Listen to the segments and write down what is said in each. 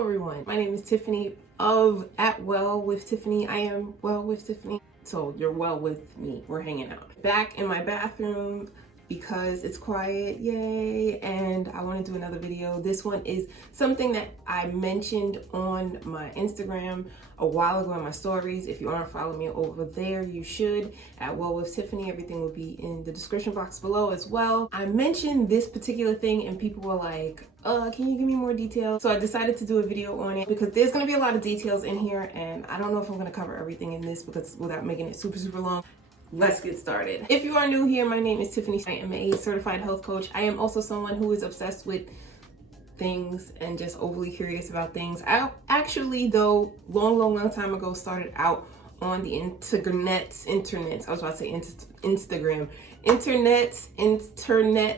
Hello everyone, my name is Tiffany of At Well with Tiffany. I am well with Tiffany. So you're well with me, we're hanging out. Back in my bathroom because it's quiet, yay, and I want to do another video. This one is something that I mentioned on my Instagram a while ago in my stories. If you aren't following me over there, you should. At Well with Tiffany, everything will be in the description box below as well. I mentioned this particular thing and people were like, can you give me more details? So I decided to do a video on it because there's gonna be a lot of details in here and I don't know if I'm gonna cover everything in this because without making it super long. Let's get started. If you are new here, my name is Tiffany. I am a certified health coach. I am also someone who is obsessed with things and just overly curious about things. I actually, though, long time ago, started out on the internet. I was about to say Instagram. Internet.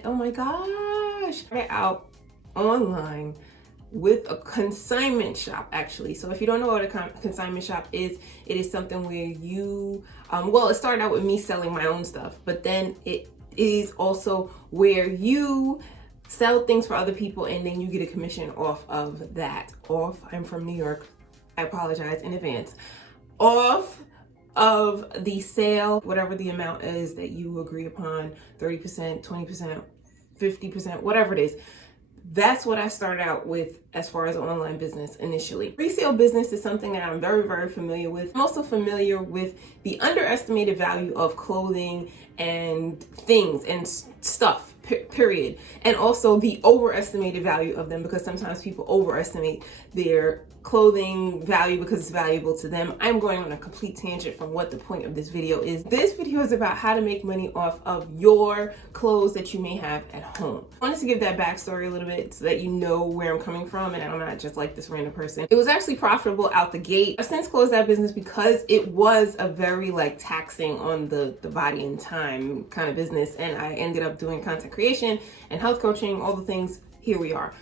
Oh my gosh. Started out online with a consignment shop, actually. So if you don't know what a consignment shop is, it is something where you, well, it started out with me selling my own stuff, but then it is also where you sell things for other people and then you get a commission off of that. I'm from New York, I apologize in advance. Off of the sale, whatever the amount is that you agree upon, 30%, 20%, 50%, whatever it is. That's what I started out with as far as online business initially. Resale business is something that I'm very familiar with. I'm also familiar with the underestimated value of clothing and things and stuff, period. And also the overestimated value of them because sometimes people overestimate their clothing value because it's valuable to them. I'm going on a complete tangent from what the point of this video is. This video is about how to make money off of your clothes that you may have at home. I wanted to give that backstory a little bit so that you know where I'm coming from and I'm not just like this random person. It was actually profitable out the gate. I've since closed that business because it was a very taxing on the body and time kind of business, and I ended up doing content creation and health coaching, all the things. Here we are.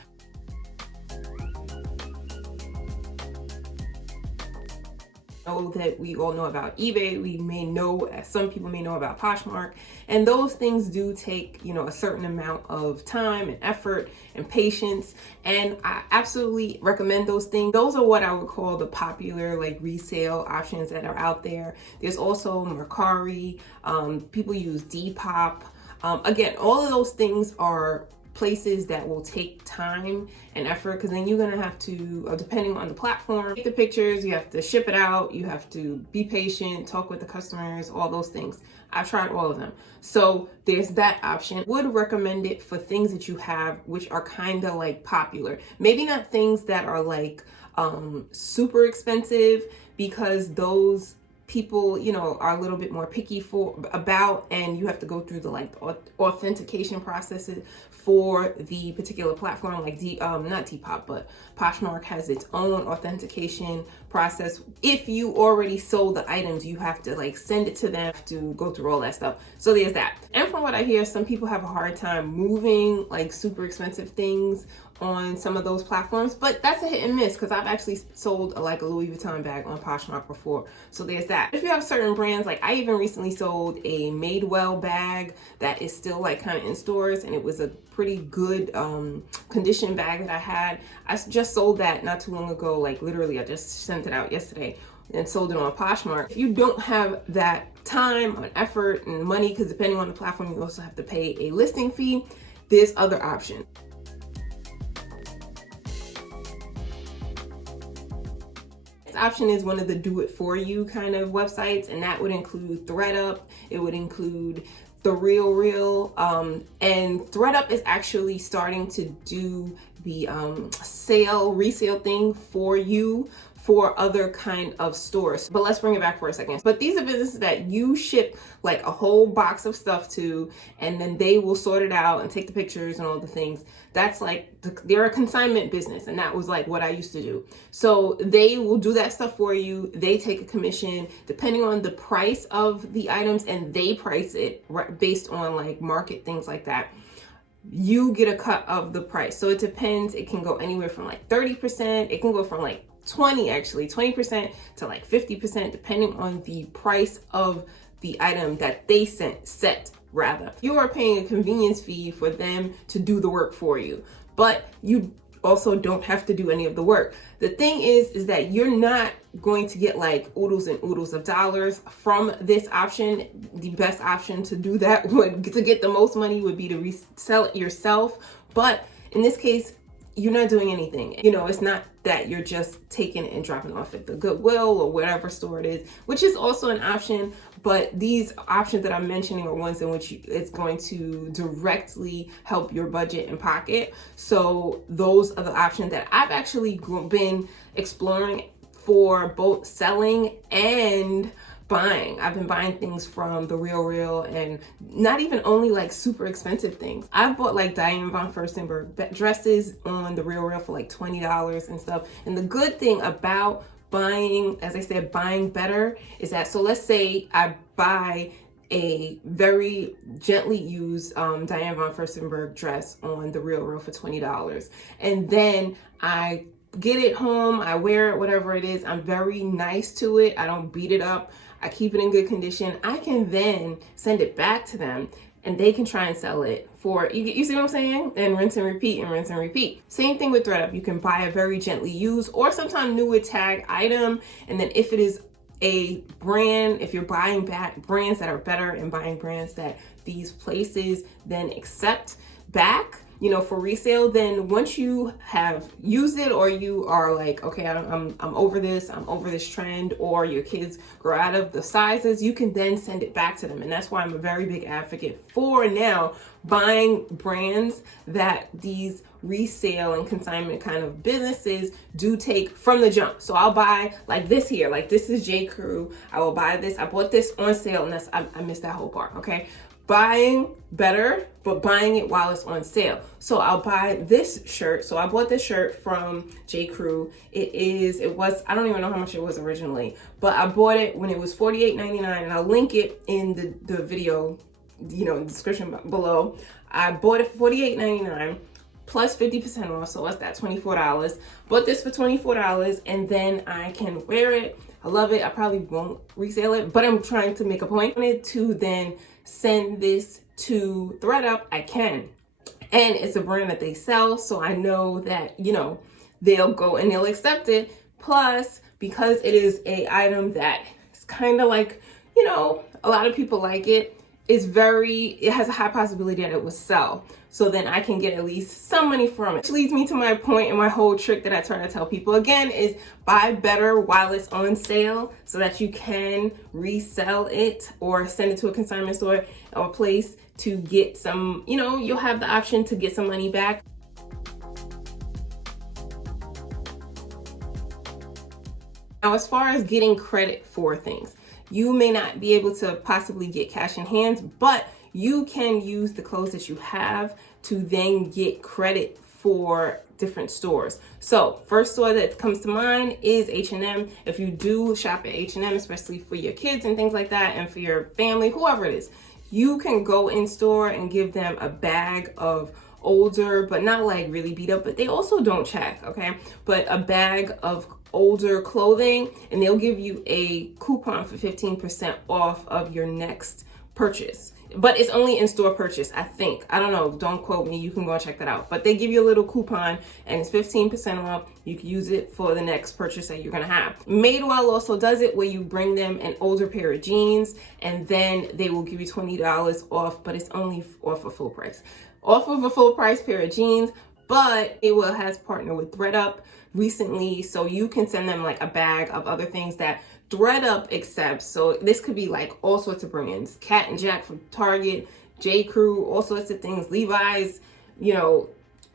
That we all know about eBay, we may know, as some people may know about Poshmark, and those things do take, a certain amount of time and effort and patience, and I absolutely recommend those things. Those are what I would call the popular resale options that are out there. There's also Mercari, people use Depop. Again, all of those things are places that will take time and effort because then you're gonna have to, depending on the platform, take the pictures, you have to ship it out, you have to be patient, talk with the customers, all those things. I've tried all of them. So there's that option. Would recommend it for things that you have which are kind of popular. Maybe not things that are super expensive because those people, are a little bit more picky about, and you have to go through the authentication processes for the particular platform, not Depop, but Poshmark has its own authentication process. If you already sold the items, you have to send it to them to go through all that stuff. So there's that. And from what I hear, some people have a hard time moving super expensive things on some of those platforms, but that's a hit and miss because I've actually sold a Louis Vuitton bag on Poshmark before. So there's that. If you have certain brands, I even recently sold a Madewell bag that is still kind of in stores, and it was a pretty good condition bag that I had. I just sold that not too long ago, literally I just sent it out yesterday and sold it on Poshmark. If you don't have that time and effort and money, because depending on the platform, you also have to pay a listing fee, there's other options. Option is one of the do-it-for-you kind of websites, and that would include ThredUp. It would include The Real, and ThredUp is actually starting to do the resale thing for you for other kind of stores. But let's bring it back for a second. But these are businesses that you ship a whole box of stuff to, and then they will sort it out and take the pictures and all the things. That's they're a consignment business, and that was what I used to do. So they will do that stuff for you. They take a commission depending on the price of the items, and they price it based on market, things like that. You get a cut of the price. So it depends. It can go anywhere from 30%. It can go from 20% to 50%, depending on the price of the item that they set. You are paying a convenience fee for them to do the work for you, but you also don't have to do any of the work. The thing is that you're not going to get like oodles and oodles of dollars from this option. The best option to do that to get the most money would be to resell it yourself. But in this case, you're not doing anything. It's not that you're just taking it and dropping off at the Goodwill or whatever store it is, which is also an option. But these options that I'm mentioning are ones in which it's going to directly help your budget and pocket. So those are the options that I've actually been exploring for both selling and buying. I've been buying things from The RealReal, and not even only like super expensive things. I've bought like Diane von Furstenberg dresses on The RealReal for like $20 and stuff. And the good thing about buying, as I said, buying better is that, so let's say I buy a very gently used Diane von Furstenberg dress on The RealReal for $20, and then I get it home, I wear it, whatever it is, I'm very nice to it, I don't beat it up, I keep it in good condition. I can then send it back to them and they can try and sell it for, you see what I'm saying? And rinse and repeat and rinse and repeat. Same thing with ThredUp. You can buy a very gently used or sometimes new with tag item. And then if it is a brand, if you're buying back brands that are better and buying brands that these places then accept back, for resale, then once you have used it, or you are like, okay, I'm over this, I'm over this trend, or your kids grow out of the sizes, you can then send it back to them. And that's why I'm a very big advocate for now buying brands that these resale and consignment kind of businesses do take from the jump. So I'll buy like this here, like this is J. Crew. I will buy this. I bought this on sale, and I missed that whole part. Okay. Buying better, but buying it while it's on sale. So I'll buy this shirt. So I bought this shirt from J. Crew. It was, I don't even know how much it was originally, but I bought it when it was $48.99, and I'll link it in the video, description below. I bought it for $48.99 plus 50% off. So what's that? $24. Bought this for $24, and then I can wear it. I love it. I probably won't resell it, but I'm trying to make a point to then send this to ThredUp. I can. And it's a brand that they sell, so I know that, they'll go and they'll accept it. Plus, because it is a item that is kind of like, a lot of people like it, it has a high possibility that it will sell. So then I can get at least some money from it. Which leads me to my point and my whole trick that I try to tell people again is buy better while it's on sale so that you can resell it or send it to a consignment store or a place to get some, you'll have the option to get some money back. Now, as far as getting credit for things, you may not be able to possibly get cash in hands, but you can use the clothes that you have to then get credit for different stores. So first store that comes to mind is H&M. If you do shop at H&M, especially for your kids and things like that, and for your family, whoever it is, you can go in store and give them a bag of older, but not like really beat up, but they also don't check, okay? But a bag of older clothing, and they'll give you a coupon for 15% off of your next purchase. But it's only in-store purchase, I think. I don't know. Don't quote me. You can go and check that out. But they give you a little coupon, and it's 15% off. You can use it for the next purchase that you're going to have. Madewell also does it where you bring them an older pair of jeans, and then they will give you $20 off, but it's only off a full price. Off of a full price pair of jeans, but Madewell has partnered with ThredUp recently, so you can send them like a bag of other things that ThredUp accepts. So this could be like all sorts of brands, Cat and Jack from Target, J. Crew, all sorts of things, Levi's,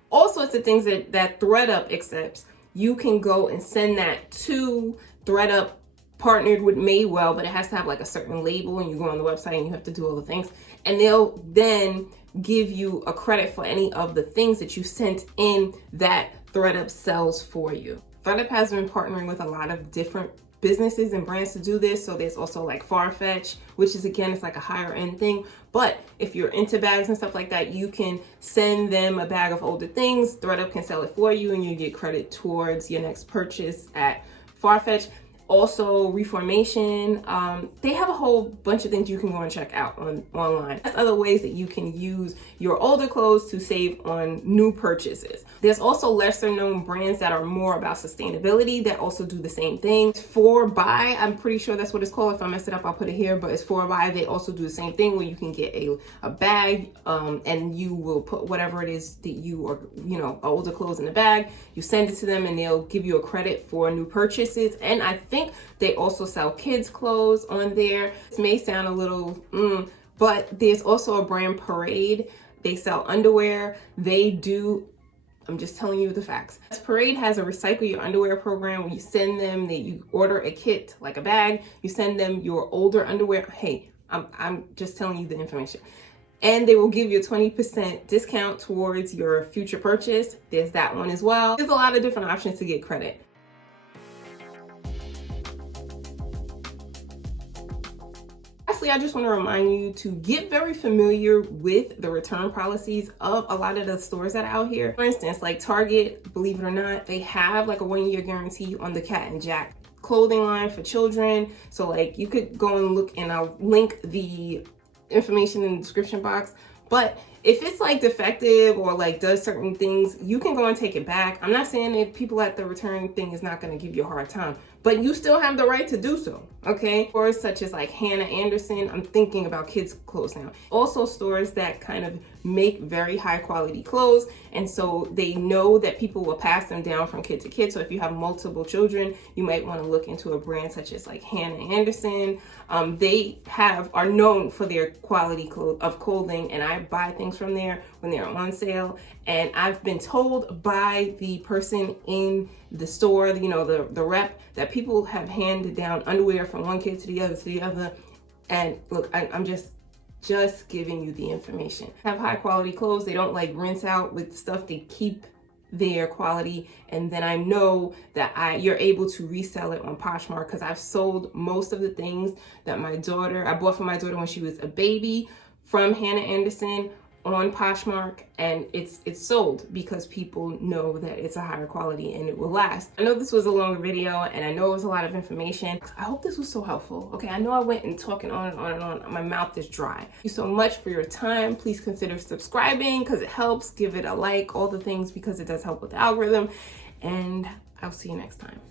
all sorts of things that ThredUp accepts. You can go and send that to ThredUp, partnered with Madewell, but it has to have like a certain label, and you go on the website and you have to do all the things, and they'll then give you a credit for any of the things that you sent in that ThredUp sells for you. ThredUp has been partnering with a lot of different businesses and brands to do this. So there's also like Farfetch, which is, again, it's like a higher end thing. But if you're into bags and stuff like that, you can send them a bag of older things. ThredUp can sell it for you, and you get credit towards your next purchase at Farfetch. Also reformation. They have a whole bunch of things you can go and check out online. That's other ways that you can use your older clothes to save on new purchases. There's also lesser known brands that are more about sustainability that also do the same thing. 4Buy, I'm pretty sure that's what it's called. If I mess it up, I'll put it here, but it's 4Buy. They also do the same thing where you can get a bag and you will put whatever it is that you are, older clothes in the bag. You send it to them and they'll give you a credit for new purchases. And I think they also sell kids clothes on there. This may sound a little but there's also a brand, Parade. They sell underwear. I'm just telling you the facts. Parade has a recycle your underwear program where you send them you order a kit, like a bag, you send them your older underwear. Hey, I'm just telling you the information. And they will give you a 20% discount towards your future purchase. There's that one as well. There's a lot of different options to get credit. Lastly, I just want to remind you to get very familiar with the return policies of a lot of the stores that are out here. For instance, like Target, believe it or not, they have like a 1-year guarantee on the Cat and Jack clothing line for children. So like you could go and look, and I'll link the information in the description box. But if it's like defective or like does certain things, you can go and take it back. I'm not saying that people at the return thing is not going to give you a hard time, but you still have the right to do so, okay? Stores such as like Hannah Anderson, I'm thinking about kids' clothes now. Also stores that kind of make very high quality clothes, and so they know that people will pass them down from kid to kid. So if you have multiple children, you might want to look into a brand such as like Hannah Anderson. They are known for their quality of clothing, and I buy things from there when they're on sale. And I've been told by the person in the store, the rep, that people have handed down underwear from one kid to the other. And look, I'm just giving you the information. Have high quality clothes. They don't like rinse out with stuff. They keep their quality, and then I know that you're able to resell it on Poshmark, because I've sold most of the things that I bought for my daughter when she was a baby from Hannah Anderson on Poshmark, and it's sold because people know that it's a higher quality and it will last. I know this was a longer video and I know it was a lot of information. I hope this was so helpful. Okay, I know I went and talking on and on and on. My mouth is dry. Thank you so much for your time. Please consider subscribing because it helps. Give it a like, all the things, because it does help with the algorithm. And I'll see you next time.